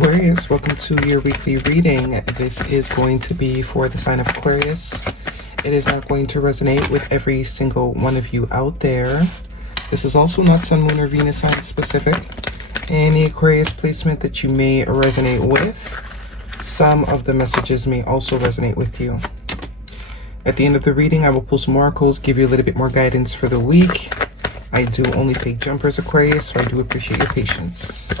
Aquarius, welcome to your weekly reading. This is going to be for the sign of Aquarius. It is not going to resonate with every single one of you out there. This is also not Sun, Moon, or Venus sign specific. Any Aquarius placement that you may resonate with, some of the messages may also resonate with you. At the end of the reading, I will pull some oracles, give you a little bit more guidance for the week. I do only take jumpers, Aquarius, so I do appreciate your patience.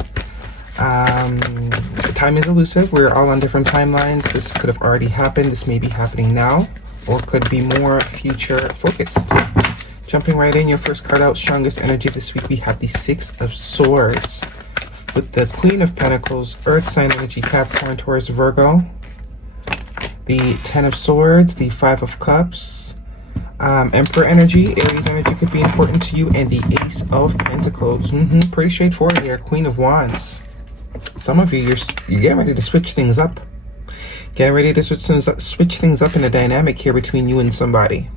Time is elusive. We're all on different timelines. This could have already happened. This may be happening now, or could be more future focused. Jumping right in, your first card out, strongest energy this week, we have the Six of Swords with the Queen of Pentacles, Earth sign energy, Capricorn, Taurus, Virgo. The Ten of Swords, the Five of Cups, Emperor energy, Aries energy could be important to you, and the Ace of Pentacles. Pretty straightforward here. Queen of Wands. Some of you, you're getting ready to switch things up. Getting ready to switch things up in a dynamic here between you and somebody.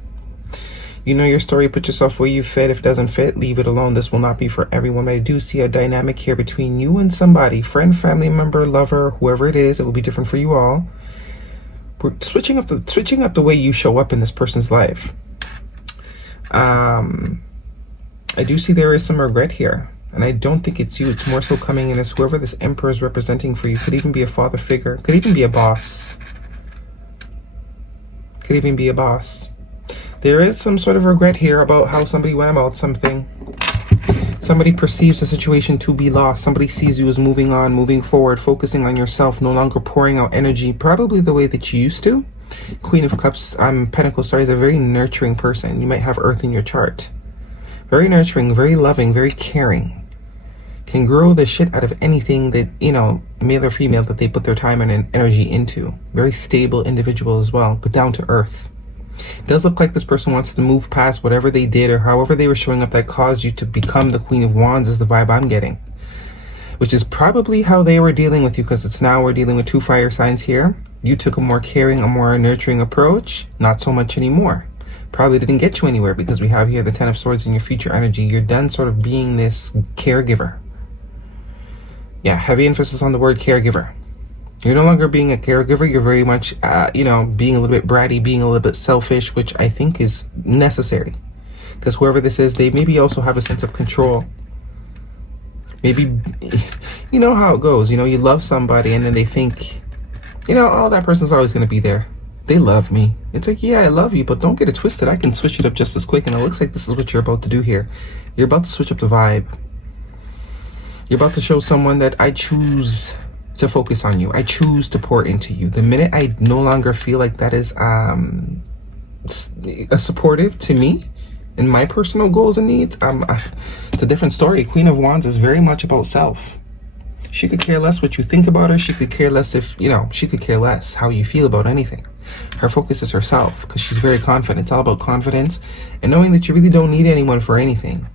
You know your story. Put yourself where you fit. If it doesn't fit, leave it alone. This will not be for everyone. But I do see a dynamic here between you and somebody. Friend, family member, lover, whoever it is. It will be different for you all. We're switching up the way you show up in this person's life. I do see there is some regret here. And I don't think it's you. It's more so coming in as whoever this Emperor is representing for you. Could even be a father figure. Could even be a boss. Could even be a boss. There is some sort of regret here about how somebody went about something. Somebody perceives the situation to be lost. Somebody sees you as moving on, moving forward, focusing on yourself, no longer pouring out energy, probably the way that you used to. Queen of Cups, Pentacles, sorry, is a very nurturing person. You might have Earth in your chart. Very nurturing, very loving, very caring. Can grow the shit out of anything that, male or female, that they put their time and energy into. Very stable individual as well, but down to earth. It does look like this person wants to move past whatever they did or however they were showing up that caused you to become the Queen of Wands is the vibe I'm getting. Which is probably how they were dealing with you, because it's now we're dealing with two fire signs here. You took a more caring, a more nurturing approach. Not so much anymore. Probably didn't get you anywhere because we have here the Ten of Swords in your future energy. You're done sort of being this caregiver. Yeah, heavy emphasis on the word caregiver. You're no longer being a caregiver. You're very much, being a little bit bratty, being a little bit selfish, which I think is necessary. Because whoever this is, they maybe also have a sense of control. Maybe, you know how it goes. You love somebody and then they think, oh, that person's always going to be there. They love me. It's like, yeah, I love you, but don't get it twisted. I can switch it up just as quick. And it looks like this is what you're about to do here. You're about to switch up the vibe. You're about to show someone that I choose to focus on you. I choose to pour into you. The minute I no longer feel like that is supportive to me and my personal goals and needs, it's a different story. Queen of Wands is very much about self. She could care less what you think about her. She could care less if, she could care less how you feel about anything. Her focus is herself because she's very confident. It's all about confidence and knowing that you really don't need anyone for anything.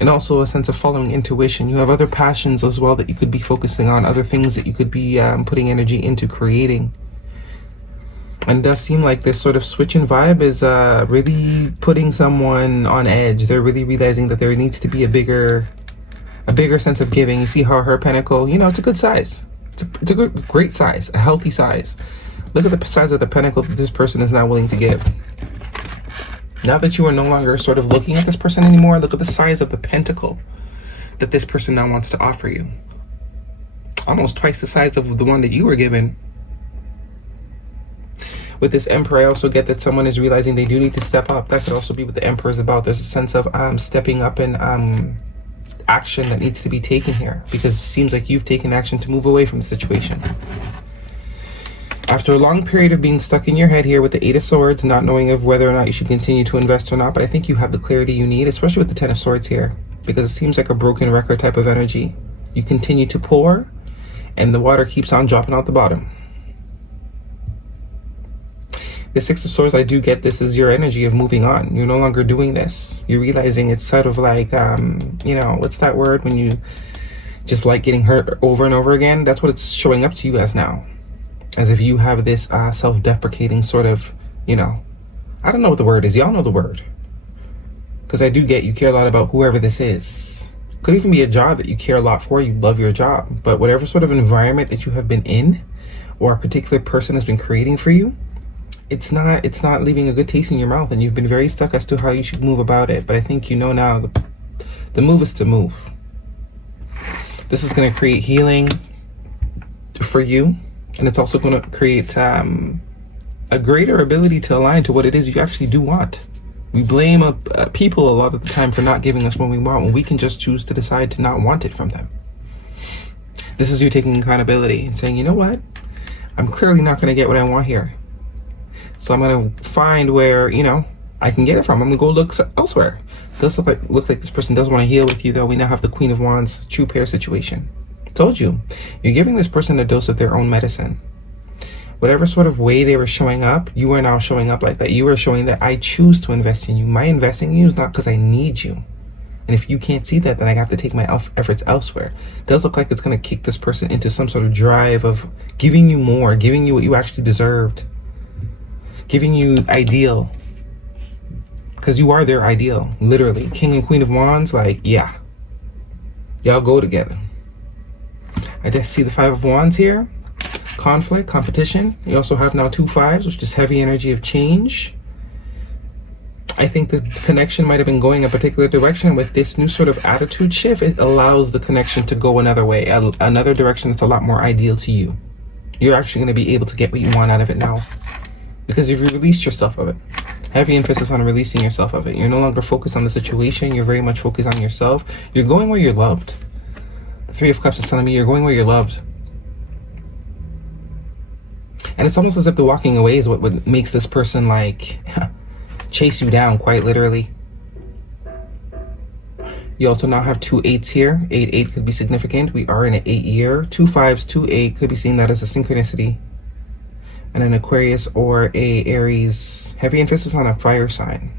And also a sense of following intuition. You have other passions as well that you could be focusing on, other things that you could be putting energy into creating. And it does seem like this sort of switch in vibe is really putting someone on edge. They're really realizing that there needs to be a bigger sense of giving. You see how her pentacle, it's a good size. It's a great size, a healthy size. Look at the size of the pentacle that this person is now willing to give. Now that you are no longer sort of looking at this person anymore, look at the size of the pentacle that this person now wants to offer you. Almost twice the size of the one that you were given. With this Emperor, I also get that someone is realizing they do need to step up. That could also be what the Emperor is about. There's a sense of stepping up and action that needs to be taken here, because it seems like you've taken action to move away from the situation. After a long period of being stuck in your head here with the Eight of Swords, not knowing of whether or not you should continue to invest or not, but I think you have the clarity you need, especially with the Ten of Swords here, because it seems like a broken record type of energy. You continue to pour, and the water keeps on dropping out the bottom. The Six of Swords, I do get this is your energy of moving on. You're no longer doing this. You're realizing it's sort of like, what's that word when you just like getting hurt over and over again? That's what it's showing up to you as now. As if you have this self-deprecating sort of, I don't know what the word is. Y'all know the word. Because I do get you care a lot about whoever this is. Could even be a job that you care a lot for. You love your job, but whatever sort of environment that you have been in, or a particular person has been creating for you, it's not leaving a good taste in your mouth, and you've been very stuck as to how you should move about it. But I think you know now the move is to move. This is going to create healing for you, and it's also going to create a greater ability to align to what it is you actually do want. We blame people a lot of the time for not giving us what we want, when we can just choose to decide to not want it from them. This is you taking accountability and saying, you know what? I'm clearly not going to get what I want here. So I'm going to find where, I can get it from. I'm going to go look elsewhere. This looks like this person does want to heal with you, though. We now have the Queen of Wands, true pair situation. I told you, you're giving this person a dose of their own medicine. Whatever sort of way they were showing up, you are now showing up like that. You are showing that I choose to invest in you. My investing in you is not because I need you. And if you can't see that, then I have to take my efforts elsewhere. It does look like it's going to kick this person into some sort of drive of giving you more, giving you what you actually deserved, giving you ideal. Because you are their ideal, literally. King and Queen of Wands, yeah. Y'all go together. I just see the Five of Wands here. Conflict, competition. You also have now 2 5s, which is heavy energy of change. I think the connection might have been going a particular direction. With this new sort of attitude shift, it allows the connection to go another way, another direction that's a lot more ideal to you. You're actually going to be able to get what you want out of it now, because you've released yourself of it. Heavy emphasis on releasing yourself of it. You're no longer focused on the situation. You're very much focused on yourself. You're going where you're loved. The Three of Cups is telling me you're going where you're loved. And it's almost as if the walking away is what makes this person chase you down, quite literally. You also now have 2 8s here. 8 could be significant. We are in an 8 year. 2 5s, 2 8 could be seeing that as a synchronicity. And an Aquarius or a Aries. Heavy emphasis on a fire sign.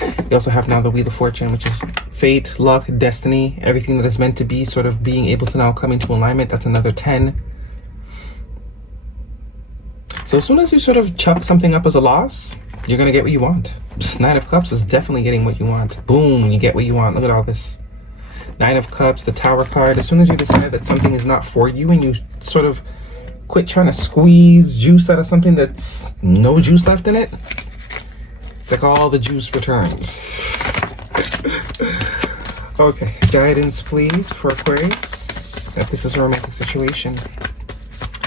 You also have now the Wheel of Fortune, which is fate, luck, destiny, everything that is meant to be sort of being able to now come into alignment. That's another 10. So as soon as you sort of chuck something up as a loss, you're going to get what you want. 9 of Cups is definitely getting what you want. Boom, you get what you want. Look at all this. 9 of Cups, the Tower card. As soon as you decide that something is not for you and you sort of quit trying to squeeze juice out of something that's no juice left in it, it's like all the juice returns. Okay, guidance please for Aquarius, if this is a romantic situation.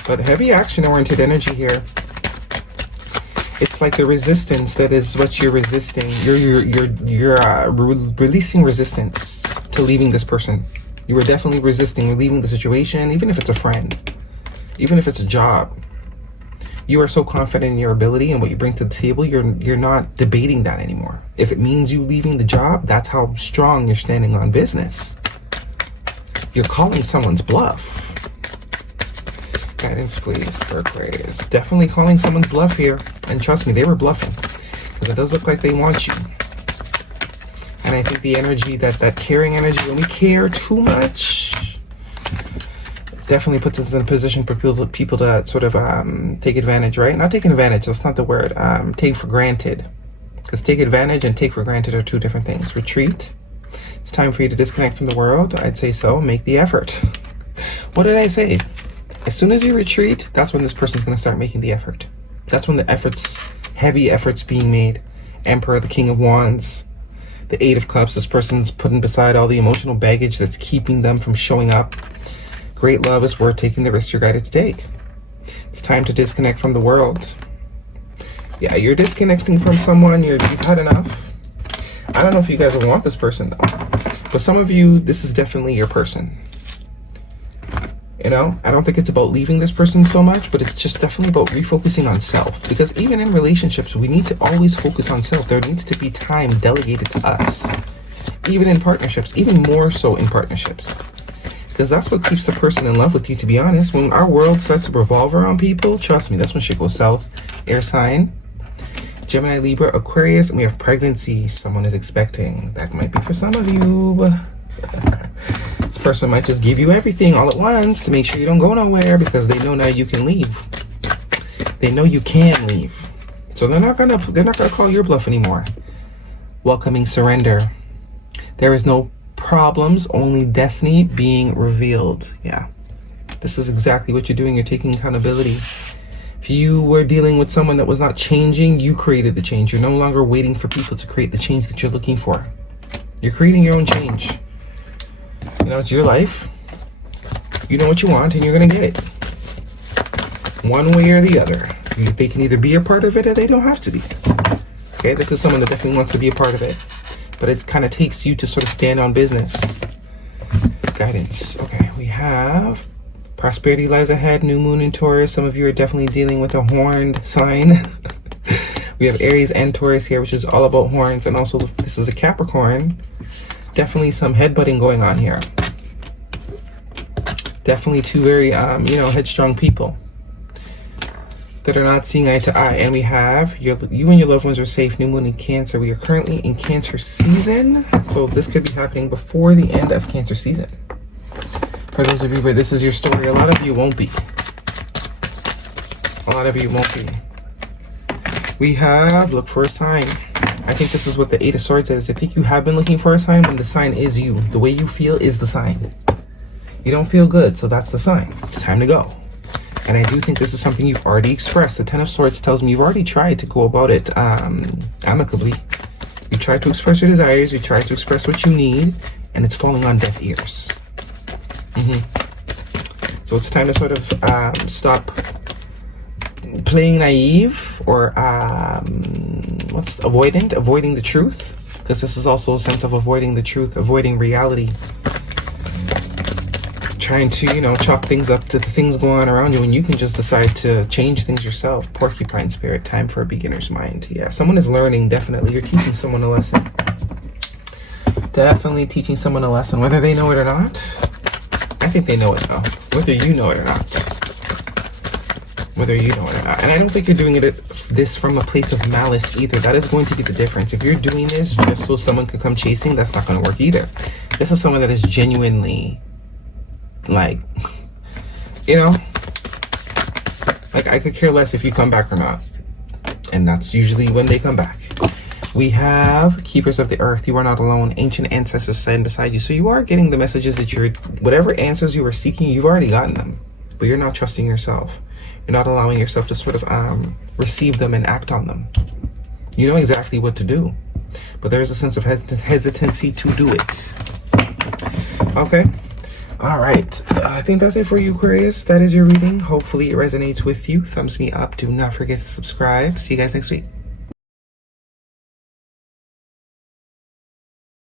But heavy action-oriented energy here. It's like the resistance that is what you're resisting. You're releasing resistance to leaving this person. You are definitely resisting leaving the situation, even if it's a friend, even if it's a job. You are so confident in your ability and what you bring to the table, you're not debating that anymore. If it means you leaving the job, that's how strong you're standing on business. You're calling someone's bluff. Guidance please for Aquarius. Definitely calling someone's bluff here, and trust me, they were bluffing, because it does look like they want you. And I think the energy, that caring energy, when we care too much, definitely puts us in a position for people to sort of take advantage, right? Not taking advantage, that's not the word. Take for granted, because take advantage and take for granted are 2 different things. Retreat. It's time for you to disconnect from the world. I'd say so. Make the effort. What did I say? As soon as you retreat, that's when this person's going to start making the effort. That's when the efforts, heavy efforts being made. Emperor, the King of Wands, the 8 of Cups. This person's putting beside all the emotional baggage that's keeping them from showing up. Great love is worth taking the risk you're guided to take. It's time to disconnect from the world. Yeah, you're disconnecting from someone. You've had enough. I don't know if you guys will want this person though, but some of you, this is definitely your person. I don't think it's about leaving this person so much, but it's just definitely about refocusing on self. Because even in relationships, we need to always focus on self. There needs to be time delegated to us. Even in partnerships, even more so in partnerships. Because that's what keeps the person in love with you, to be honest. When our world starts to revolve around people, trust me, that's when shit goes south. Air sign. Gemini, Libra, Aquarius, and we have pregnancy. Someone is expecting. That might be for some of you. This person might just give you everything all at once to make sure you don't go nowhere, because they know now you can leave. They know you can leave, so they're not gonna call your bluff anymore. Welcoming surrender. There is no problems, only destiny being revealed. Yeah, this is exactly what you're doing. You're taking accountability. If you were dealing with someone that was not changing, you created the change. You're no longer waiting for people to create the change that you're looking for. You're creating your own change. You know, it's your life. You know what you want, and you're going to get it. One way or the other. They can either be a part of it or they don't have to be. Okay, this is someone that definitely wants to be a part of it. But it kind of takes you to sort of stand on business. Guidance. Okay, we have prosperity lies ahead, new moon in Taurus. Some of you are definitely dealing with a horned sign. We have Aries and Taurus here, which is all about horns. And also, this is a Capricorn. Definitely some headbutting going on here. Definitely two very, headstrong people that are not seeing eye to eye. And we have you and your loved ones are safe. New moon in Cancer. We are currently in Cancer season, so this could be happening before the end of Cancer season. For those of you where this is your story, a lot of you won't be. A lot of you won't be. We have look for a sign. I think this is what the Eight of Swords is. I think you have been looking for a sign, and the sign is you. The way you feel is the sign. You don't feel good, so that's the sign. It's time to go. And I do think this is something you've already expressed. The Ten of Swords tells me you've already tried to go about it amicably. You tried to express your desires, you tried to express what you need, and it's falling on deaf ears. So it's time to sort of stop playing naive or avoiding the truth, because this is also a sense of avoiding the truth, avoiding reality. Trying to, chop things up to the things going on around you when you can just decide to change things yourself. Porcupine spirit, time for a beginner's mind. Yeah, someone is learning, definitely. You're teaching someone a lesson. Definitely teaching someone a lesson, whether they know it or not. I think they know it now, whether you know it or not. Whether you know it or not. And I don't think you're doing this from a place of malice either. That is going to be the difference. If you're doing this just so someone could come chasing, that's not going to work either. This is someone that is genuinely I could care less if you come back or not. And that's usually when they come back. We have Keepers of the Earth. You are not alone. Ancient ancestors stand beside you. So you are getting the messages that whatever answers you were seeking, you've already gotten them. But you're not trusting yourself. You're not allowing yourself to sort of receive them and act on them. You know exactly what to do. But there is a sense of hesitancy to do it. Okay. All right, I think that's it for you, Aquarius. That is your reading. Hopefully it resonates with you. Thumbs me up. Do not forget to subscribe. See you guys next week.